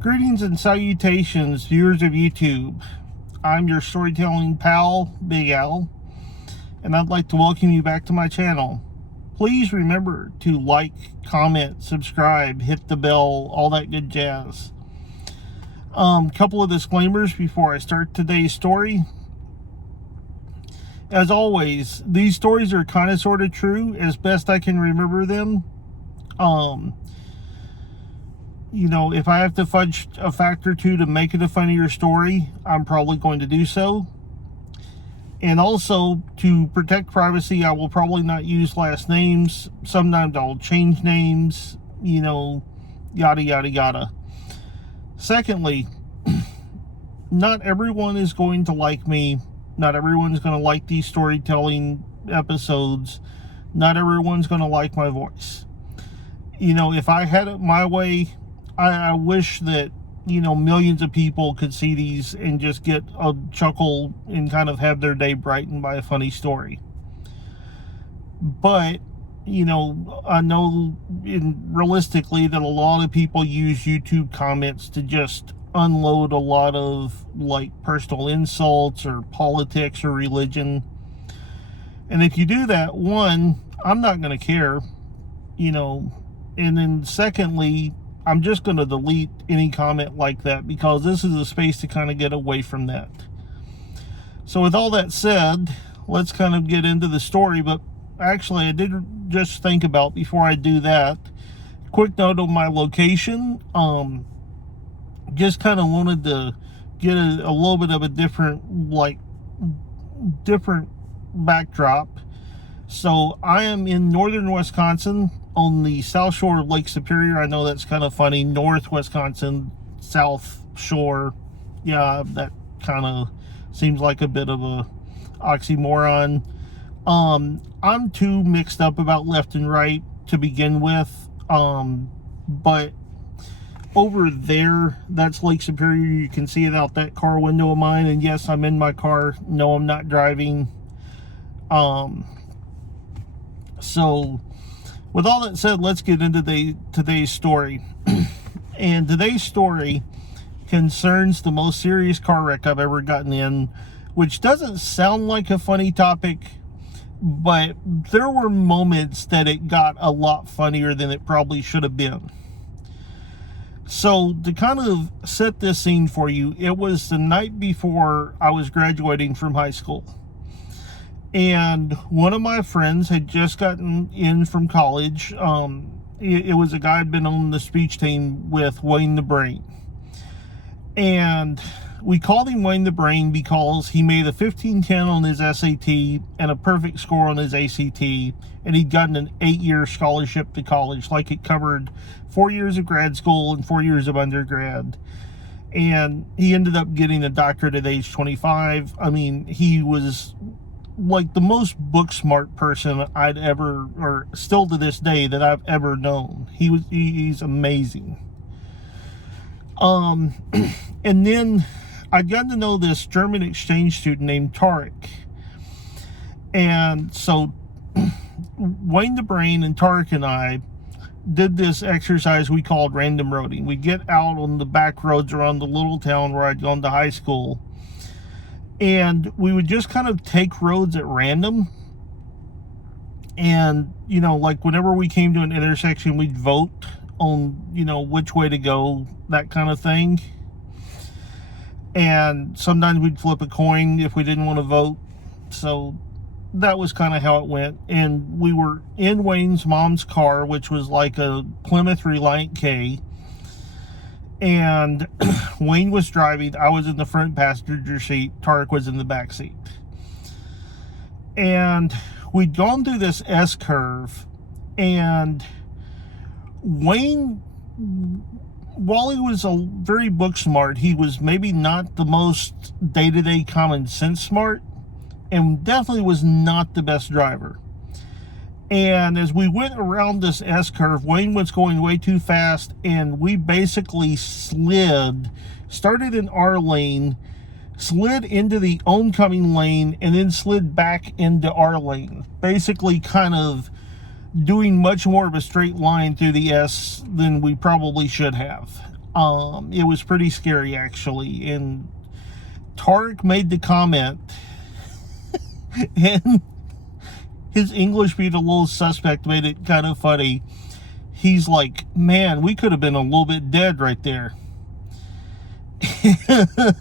Greetings and salutations, viewers of YouTube. I'm your storytelling pal, Big Al, and I'd like to welcome you back to my channel. Please remember to like, comment, subscribe, hit the bell, all that good jazz. Couple of disclaimers before I start today's story. As always, these stories are kind of sort of true as best I can remember them. You know, if I have to fudge a fact or two to make it a funnier story, I'm probably going to do so. And also, to protect privacy, I will probably not use last names. Sometimes I'll change names, you know, yada, yada, yada. Secondly, not everyone is going to like me. Not everyone's going to like these storytelling episodes. Not everyone's going to like my voice. You know, if I had it my way, I wish that, you know, millions of people could see these and just get a chuckle and kind of have their day brightened by a funny story. But, you know, I know realistically that a lot of people use YouTube comments to just unload a lot of, like, personal insults or politics or religion. And if you do that, one, I'm not going to care, you know, and then secondly, I'm just going to delete any comment like that because this is a space to kind of get away from that. So with all that said, let's kind of get into the story. But actually, I did just think about, before I do that, quick note on my location. Just kind of wanted to get a little bit of a different backdrop. So I am in northern Wisconsin, on the south shore of Lake Superior. I know that's kind of funny. North Wisconsin, south shore. Yeah, that kind of seems like a bit of a oxymoron. I'm too mixed up about left and right to begin with. But over there, that's Lake Superior. You can see it out that car window of mine. And yes, I'm in my car. No, I'm not driving. So with all that said, let's get into today's story. And today's story concerns the most serious car wreck I've ever gotten in, which doesn't sound like a funny topic, but there were moments that it got a lot funnier than it probably should have been. So to kind of set this scene for you, it was the night before I was graduating from high school. And one of my friends had just gotten in from college. It was a guy I'd been on the speech team with, Wayne the Brain. And we called him Wayne the Brain because he made a 1510 on his SAT and a perfect score on his ACT. And he'd gotten an 8-year scholarship to college. Like, it covered 4 years of grad school and 4 years of undergrad. And he ended up getting a doctorate at age 25. I mean, he was like the most book smart person I'd ever, or still to this day, that I've ever known. He's amazing. And then I'd gotten to know this German exchange student named Tarek. And so Wayne the Brain and Tarek and I did this exercise we called random roading. We get out on the back roads around the little town where I'd gone to high school, and we would just kind of take roads at random. And, you know, like whenever we came to an intersection, we'd vote on, you know, which way to go, that kind of thing. And sometimes we'd flip a coin if we didn't want to vote. So that was kind of how it went. And we were in Wayne's mom's car, which was like a Plymouth Reliant K. And Wayne was driving. I was in the front passenger seat. Tarek was in the back seat. And we'd gone through this S-curve. And Wayne, while he was a very book smart, he was maybe not the most day-to-day common sense smart. And definitely was not the best driver. And as we went around this S-curve, Wayne was going way too fast, and we basically started in our lane, slid into the oncoming lane, and then slid back into our lane. Basically kind of doing much more of a straight line through the S than we probably should have. It was pretty scary, actually. And Tarek made the comment, and his English being a little suspect made it kind of funny. He's like, man, we could have been a little bit dead right there.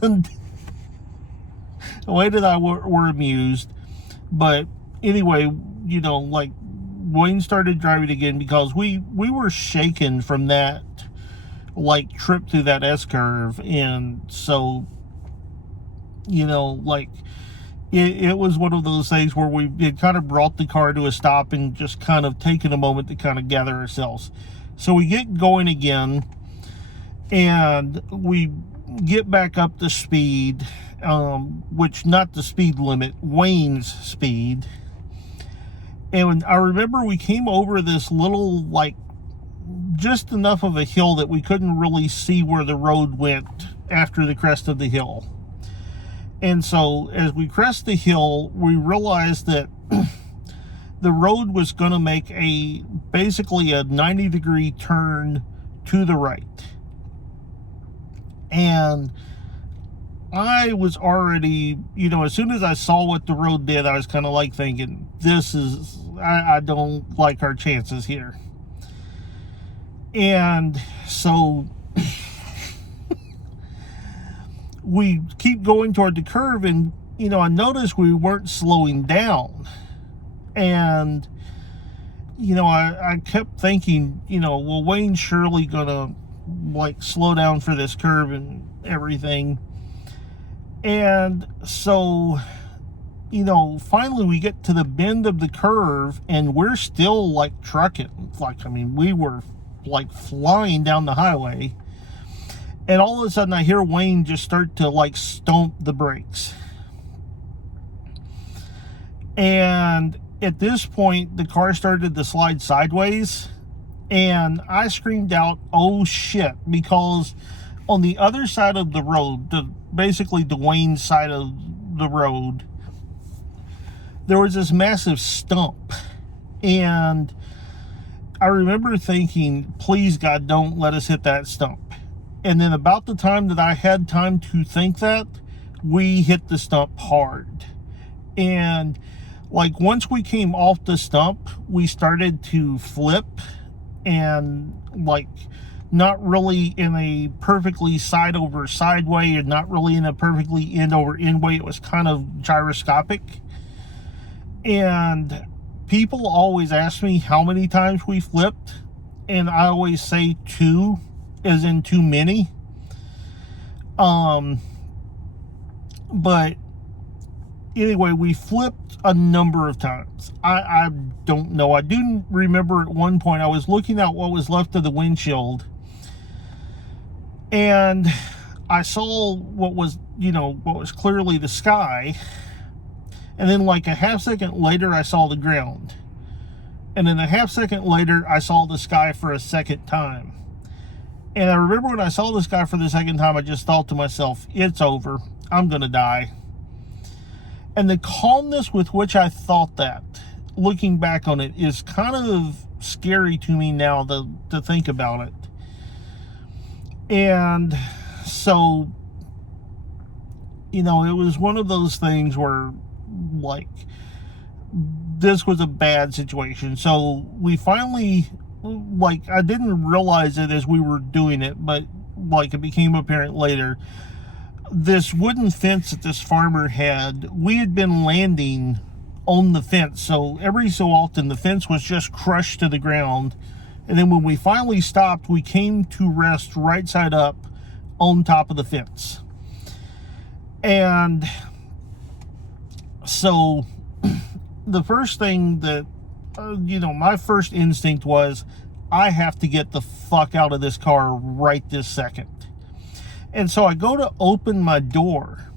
And Wayne and I were amused. But anyway, you know, like, Wayne started driving again because we were shaken from that, like, trip through that S-curve. And so, you know, like, it was one of those things where we had kind of brought the car to a stop and just kind of taken a moment to kind of gather ourselves. So we get going again, and we get back up to speed, which, not the speed limit, Wayne's speed. And I remember we came over this little, like, just enough of a hill that we couldn't really see where the road went after the crest of the hill. And so as we crest the hill, we realized that the road was going to make basically a 90-degree turn to the right. And I was already, you know, as soon as I saw what the road did, I was kind of like thinking, I don't like our chances here. And so we keep going toward the curve, and, you know, I noticed we weren't slowing down. And, you know, I kept thinking, you know, well, Wayne's surely gonna, like, slow down for this curve and everything. And so, you know, finally we get to the bend of the curve, and we're still, like, trucking. Like, I mean, we were, like, flying down the highway. And all of a sudden I hear Wayne just start to, like, stomp the brakes. And at this point, the car started to slide sideways. And I screamed out, oh shit, because on the other side of the road, basically the Wayne side of the road, there was this massive stump. And I remember thinking, please God, don't let us hit that stump. And then about the time that I had time to think that, we hit the stump hard. And, like, once we came off the stump, we started to flip, and, like, not really in a perfectly side over side way, and not really in a perfectly end over end way. It was kind of gyroscopic. And people always ask me how many times we flipped, and I always say 2, as in too many. But anyway, we flipped a number of times. I don't know. I do remember at one point I was looking at what was left of the windshield, and I saw what was clearly the sky. And then, like, a half second later, I saw the ground. And then a half second later, I saw the sky for a second time. And I remember when I saw this guy for the second time, I just thought to myself, it's over. I'm going to die. And the calmness with which I thought that, looking back on it, is kind of scary to me now to think about it. And so, you know, it was one of those things where, like, this was a bad situation. So we finally, like, I didn't realize it as we were doing it, but, like, it became apparent later. This wooden fence that this farmer had, we had been landing on the fence. So every so often the fence was just crushed to the ground. And then when we finally stopped, we came to rest right side up on top of the fence. And so the first thing that, my first instinct was, I have to get the fuck out of this car right this second. And so I go to open my door,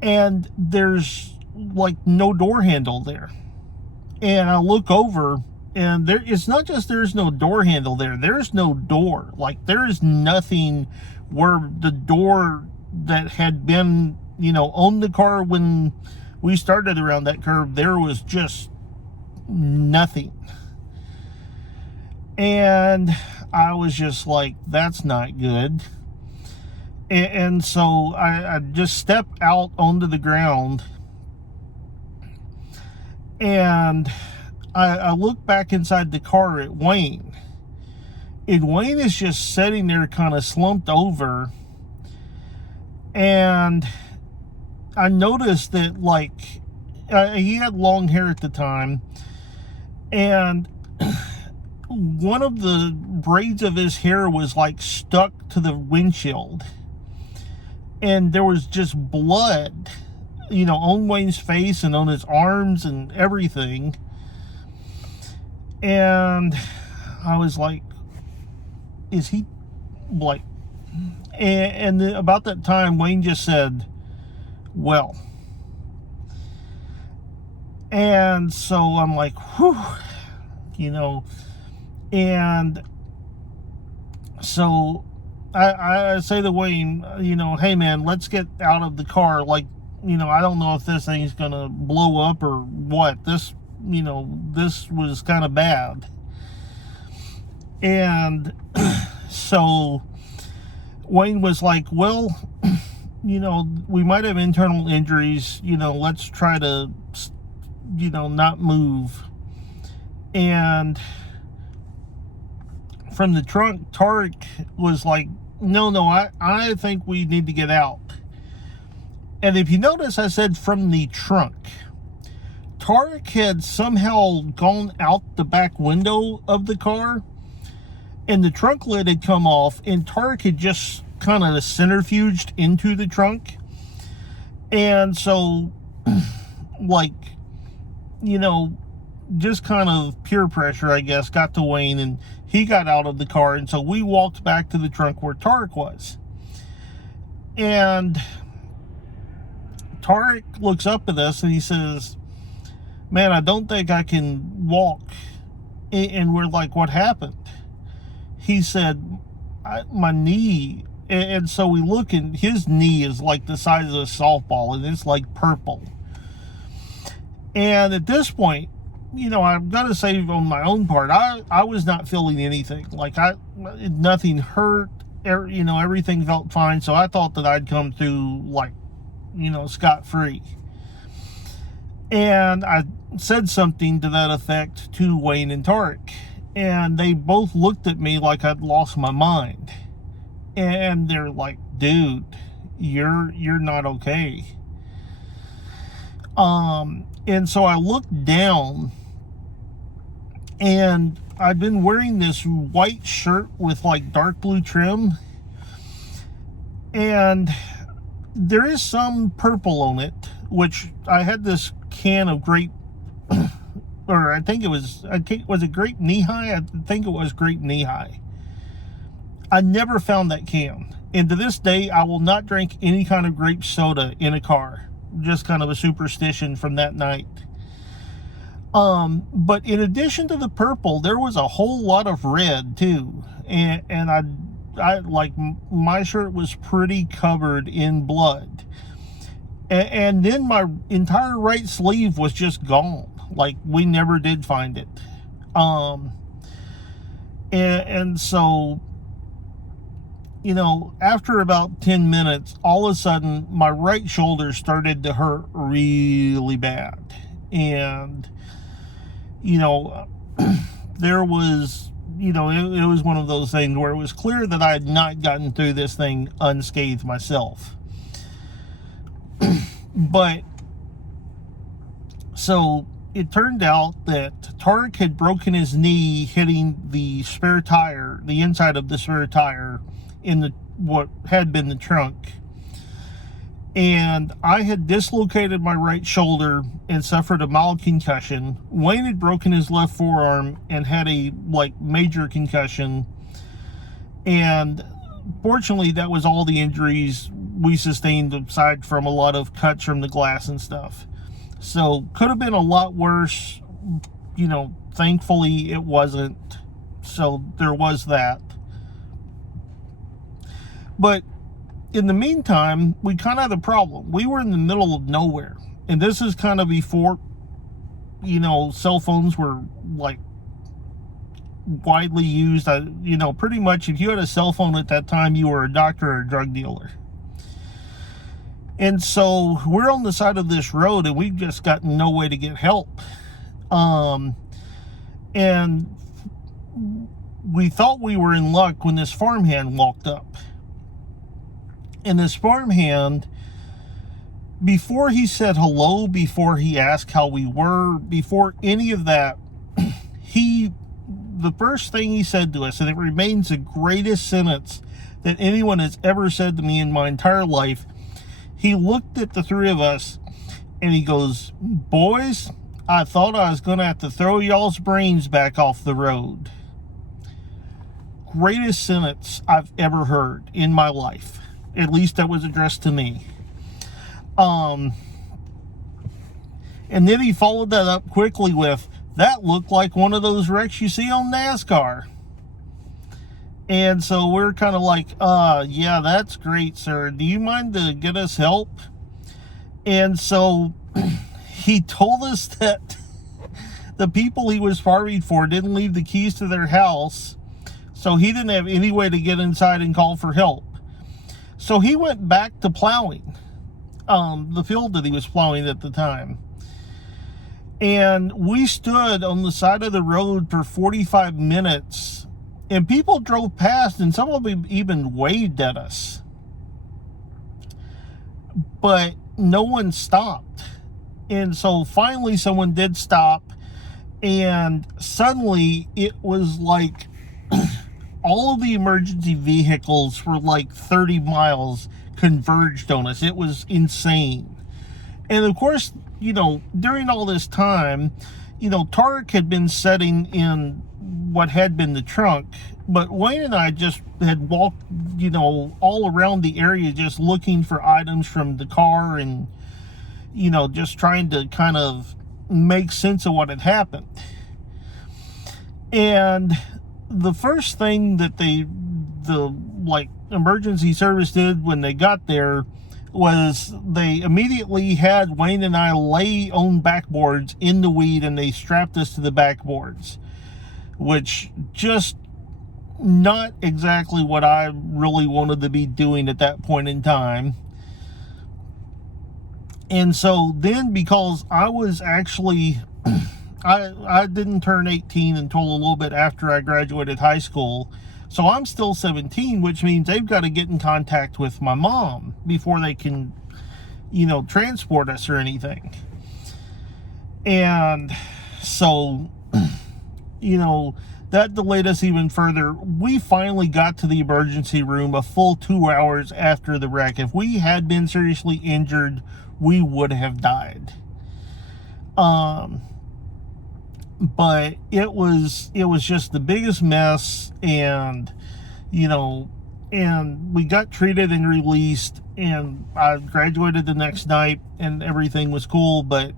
and there's, like, no door handle there. And I look over, and it's not just there's no door handle there, there's no door. Like, there is nothing where the door that had been, on the car when we started around that curve, there was just nothing. And I was just like, that's not good. And so I just stepped out onto the ground, and I look back inside the car at Wayne. And Wayne is just sitting there kind of slumped over. And I noticed that, like, he had long hair at the time. And one of the braids of his hair was, like, stuck to the windshield. And there was just blood, on Wayne's face and on his arms and everything. And I was like, is he, like... And about that time, Wayne just said, well. And so I'm like, whew, and so I say to Wayne, hey man, let's get out of the car. Like, I don't know if this thing's gonna blow up or what. This was kind of bad. And so Wayne was like, well, we might have internal injuries, let's try to, not move. And from the trunk, Tarek was like, no, I think we need to get out. And if you notice, I said from the trunk. Tarek had somehow gone out the back window of the car, and the trunk lid had come off, and Tarek had just kind of centrifuged into the trunk. And so, like, just kind of peer pressure, I guess, got to Wayne, and he got out of the car. And so we walked back to the trunk where Tarek was. And Tarek looks up at us and he says, man, I don't think I can walk. And we're like, what happened? He said, my knee. And so we look, and his knee is like the size of a softball, and it's like purple. And at this point, I've got to say, on my own part, I was not feeling anything. Like, nothing hurt. Everything felt fine. So I thought that I'd come through, like, scot-free. And I said something to that effect to Wayne and Tarek. And they both looked at me like I'd lost my mind. And they're like, dude, you're not okay. And so I looked down, and I'd been wearing this white shirt with like dark blue trim, and there is some purple on it, which I had this can of grape, or I think it was grape knee-high? I think it was grape knee-high. I never found that can. And to this day, I will not drink any kind of grape soda in a car. Just kind of a superstition from that night. But in addition to the purple, there was a whole lot of red too. And I like, my shirt was pretty covered in blood. And then my entire right sleeve was just gone. Like, we never did find it. And so, after about 10 minutes, all of a sudden, my right shoulder started to hurt really bad. And, there was, it was one of those things where it was clear that I had not gotten through this thing unscathed myself. But, so, it turned out that Tarek had broken his knee hitting the spare tire, the inside of the spare tire, in what had been the trunk. And I had dislocated my right shoulder and suffered a mild concussion. Wayne had broken his left forearm and had a major concussion. And fortunately, that was all the injuries we sustained, aside from a lot of cuts from the glass and stuff. So could have been a lot worse. Thankfully it wasn't. So there was that. But in the meantime, we kind of had a problem. We were in the middle of nowhere. And this is kind of before, cell phones were widely used. You know, pretty much if you had a cell phone at that time, you were a doctor or a drug dealer. And so we're on the side of this road and we've just got no way to get help. And we thought we were in luck when this farmhand walked up. And this farmhand, before he said hello, before he asked how we were, before any of that, the first thing he said to us, and it remains the greatest sentence that anyone has ever said to me in my entire life, he looked at the three of us and he goes, "Boys, I thought I was going to have to throw y'all's brains back off the road." Greatest sentence I've ever heard in my life. At least that was addressed to me. And then he followed that up quickly with, "That looked like one of those wrecks you see on NASCAR." And so we're kind of like, yeah, that's great, sir. Do you mind to get us help? And so he told us that the people he was farming for didn't leave the keys to their house, so he didn't have any way to get inside and call for help. So he went back to plowing the field that he was plowing at the time. And we stood on the side of the road for 45 minutes, and people drove past, and some of them even waved at us. But no one stopped. And so finally someone did stop, and suddenly it was like all of the emergency vehicles were like 30 miles converged on us. It was insane. And of course, you know, during all this time, you know, Tarek had been sitting in what had been the trunk, but Wayne and I just had walked, you know, all around the area just looking for items from the car and, you know, just trying to kind of make sense of what had happened. And the first thing that the emergency service did when they got there was they immediately had Wayne and I lay on backboards in the weed, and they strapped us to the backboards, which just not exactly what I really wanted to be doing at that point in time. And so then, because I was actually I didn't turn 18 until a little bit after I graduated high school, so I'm still 17, which means they've got to get in contact with my mom before they can, you know, transport us or anything. And so, you know, that delayed us even further. We finally got to the emergency room a full 2 hours after the wreck. If we had been seriously injured, we would have died. But it was just the biggest mess, and, you know, and we got treated and released, and I graduated the next night, and everything was cool. But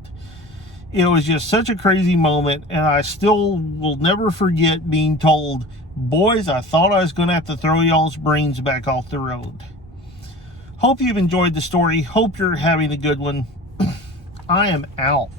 it was just such a crazy moment, and I still will never forget being told, "Boys, I thought I was going to have to throw y'all's brains back off the road." Hope you've enjoyed the story. Hope you're having a good one. I am out.